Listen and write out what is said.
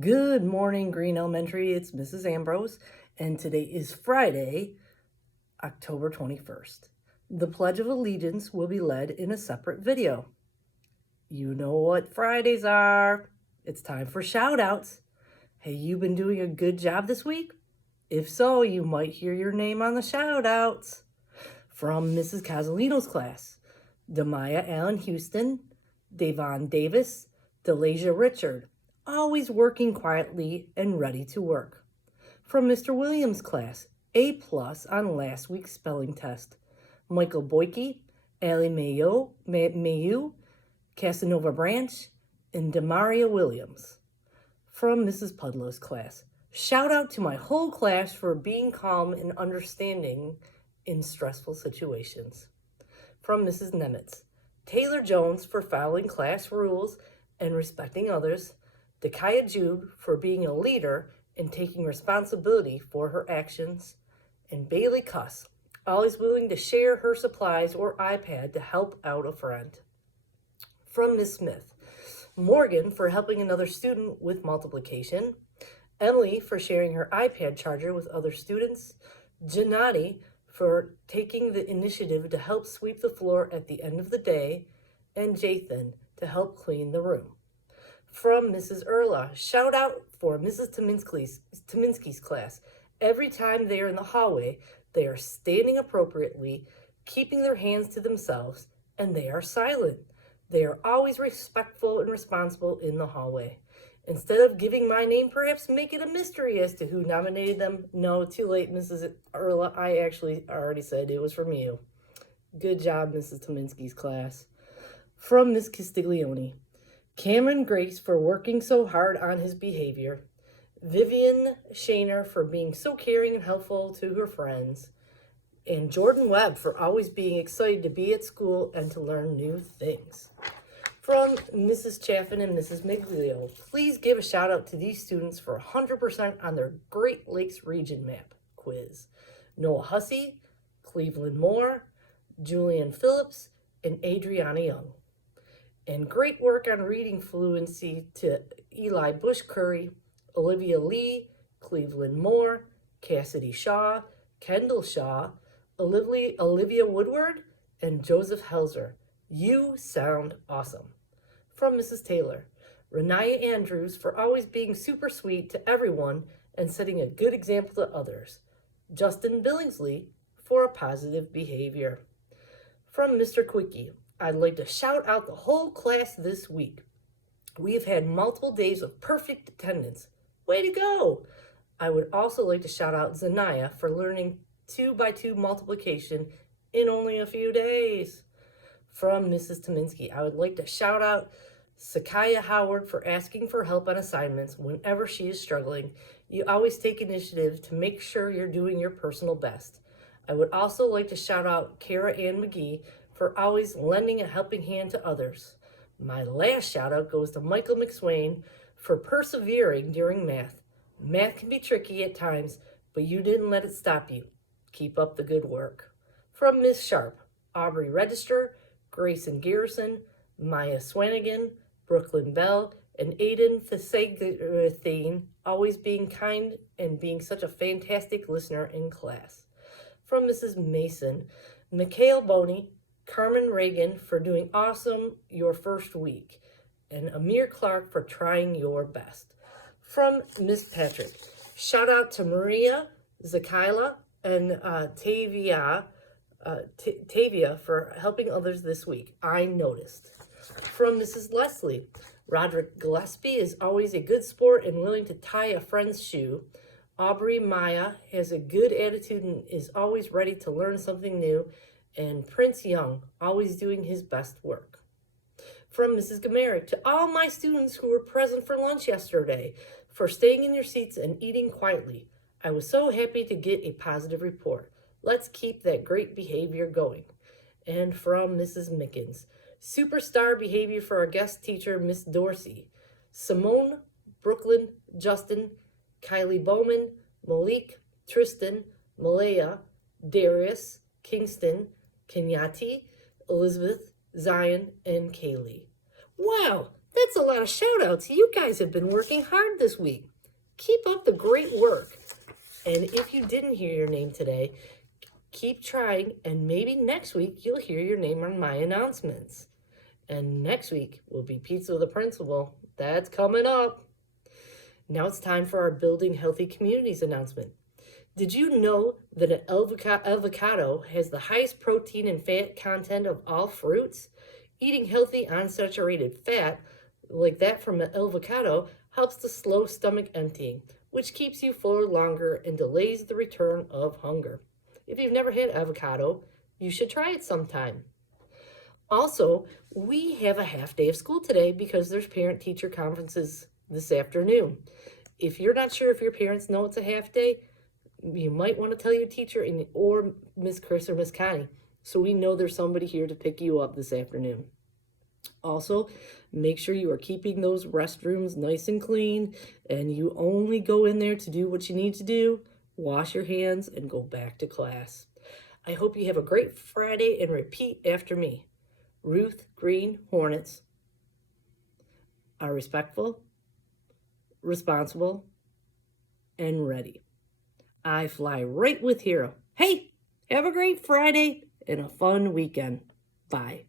Good morning, Green Elementary. It's Mrs. Ambrose, and today is Friday, October 21st. The Pledge of Allegiance will be led in a separate video. You know what Fridays are. It's time for shout outs. Hey, you been doing a good job this week? If so, you might hear your name on the shout outs. From Mrs. Casalino's class, Demaya Allen Houston, Davon Davis, Delasia Richard, always working quietly and ready to work. From Mr. Williams' class, A+ on last week's spelling test, Michael Boyke, Ali Mayu, Casanova Branch, and Demaria Williams. From Mrs. Pudlow's class, shout out to my whole class for being calm and understanding in stressful situations. From Mrs. Nemitz, Taylor Jones for following class rules and respecting others, Dakaya Jude for being a leader and taking responsibility for her actions, and Bailey Cuss, always willing to share her supplies or iPad to help out a friend. From Miss Smith, Morgan for helping another student with multiplication, Emily for sharing her iPad charger with other students, Janati for taking the initiative to help sweep the floor at the end of the day, and Jathan to help clean the room. From Mrs. Erla, shout out for Mrs. Tominski's class. Every time they are in the hallway, they are standing appropriately, keeping their hands to themselves, and they are silent. They are always respectful and responsible in the hallway. Instead of giving my name, perhaps make it a mystery as to who nominated them. No, too late, Mrs. Erla. I actually already said it was from you. Good job, Mrs. Tominski's class. From Miss Castiglione, Cameron Grace for working so hard on his behavior, Vivian Shaner for being so caring and helpful to her friends, and Jordan Webb for always being excited to be at school and to learn new things. From Mrs. Chaffin and Mrs. Miglio, please give a shout out to these students for 100% on their Great Lakes Region Map quiz. Noah Hussey, Cleveland Moore, Julian Phillips, and Adriana Young. And great work on reading fluency to Eli Bush Curry, Olivia Lee, Cleveland Moore, Cassidy Shaw, Kendall Shaw, Olivia Woodward, and Joseph Helzer. You sound awesome. From Mrs. Taylor, Renaya Andrews for always being super sweet to everyone and setting a good example to others. Justin Billingsley for a positive behavior. From Mr. Quickie, I'd like to shout out the whole class this week. We have had multiple days of perfect attendance. Way to go! I would also like to shout out Zanaya for learning 2x2 multiplication in only a few days. From Mrs. Tominski, I would like to shout out Sakaya Howard for asking for help on assignments whenever she is struggling. You always take initiative to make sure you're doing your personal best. I would also like to shout out Kara Ann McGee for always lending a helping hand to others. My last shout out goes to Michael McSwain for persevering during math. Math can be tricky at times, but you didn't let it stop you. Keep up the good work. From Miss Sharp, Aubrey Register, Grayson Garrison, Maya Swanigan, Brooklyn Bell, and Aiden Thesagrathine, always being kind and being such a fantastic listener in class. From Mrs. Mason, Mikhail Boney, Carmen Reagan for doing awesome your first week, and Amir Clark for trying your best. From Miss Patrick, shout out to Maria, Zakila, and Tavia for helping others this week. I noticed. From Mrs. Leslie, Roderick Gillespie is always a good sport and willing to tie a friend's shoe. Aubrey Maya has a good attitude and is always ready to learn something new. And Prince Young, always doing his best work. From Mrs. Gamerick, to all my students who were present for lunch yesterday, for staying in your seats and eating quietly. I was so happy to get a positive report. Let's keep that great behavior going. And from Mrs. Mickens, superstar behavior for our guest teacher, Miss Dorsey. Simone, Brooklyn, Justin, Kylie Bowman, Malik, Tristan, Malaya, Darius, Kingston, Kenyati, Elizabeth, Zion, and Kaylee. Wow, That's a lot of shout outs. You guys have been working hard this week. Keep up the great work. And if you didn't hear your name today, keep trying, and maybe next week you'll hear your name on my announcements. And next week will be Pizza with the Principal. That's coming up. Now it's time for our Building Healthy Communities announcement. Did you know that an avocado has the highest protein and fat content of all fruits? Eating healthy unsaturated fat, like that from an avocado, helps to slow stomach emptying, which keeps you fuller longer and delays the return of hunger. If you've never had avocado, you should try it sometime. Also, we have a half day of school today because there's parent-teacher conferences this afternoon. If you're not sure if your parents know it's a half day, you might want to tell your teacher or Miss Chris or Miss Connie, so we know there's somebody here to pick you up this afternoon. Also, make sure you are keeping those restrooms nice and clean, and you only go in there to do what you need to do, wash your hands, and go back to class. I hope you have a great Friday, and repeat after me. Ruth Green Hornets are respectful, responsible, and ready. I fly right with Hero. Hey, have a great Friday and a fun weekend. Bye.